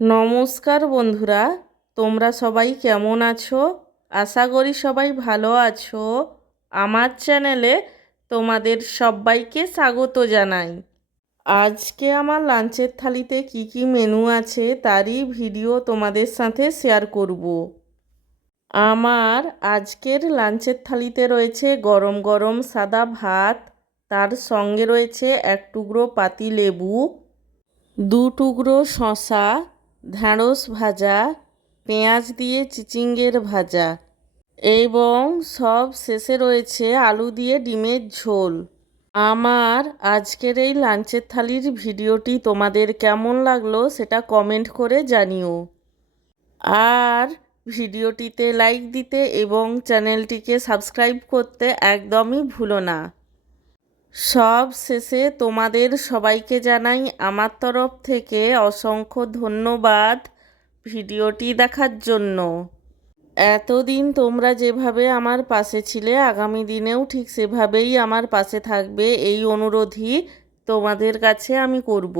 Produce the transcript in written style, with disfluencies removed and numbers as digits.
নমস্কার বন্ধুরা, তোমরা সবাই কেমন আছো? আশা করি সবাই ভালো আছো। আমার চ্যানেলে তোমাদের সবাইকে স্বাগত জানাই। আজকে আমার লাঞ্চের থালিতে কি কি মেনু আছে তারই ভিডিও তোমাদের সাথে শেয়ার করব। আমার আজকের লাঞ্চের থালিতে রয়েছে গরম গরম সাদা ভাত, তার সঙ্গে রয়েছে এক টুকরো পাতিলেবু, দু টুকরো শসা, ঢ্যাঁড়স ভাজা, পেঁয়াজ দিয়ে চিচিঙ্গের ভাজা এবং সব শেষে রয়েছে আলু দিয়ে ডিমের ঝোল। আমার আজকের এই লাঞ্চের থালির ভিডিওটি তোমাদের কেমন লাগলো সেটা কমেন্ট করে জানিও। আর ভিডিওটিতে লাইক দিতে এবং চ্যানেলটিকে সাবস্ক্রাইব করতে একদমই ভুলো না। সব শেষে তোমাদের সবাইকে জানাই আমার তরফ থেকে অসংখ্য ধন্যবাদ ভিডিওটি দেখার জন্য। এতদিন তোমরা যেভাবে আমার পাশে ছিলে, আগামী দিনেও ঠিক সেভাবেই আমার পাশে থাকবে, এই অনুরোধই তোমাদের কাছে আমি করব।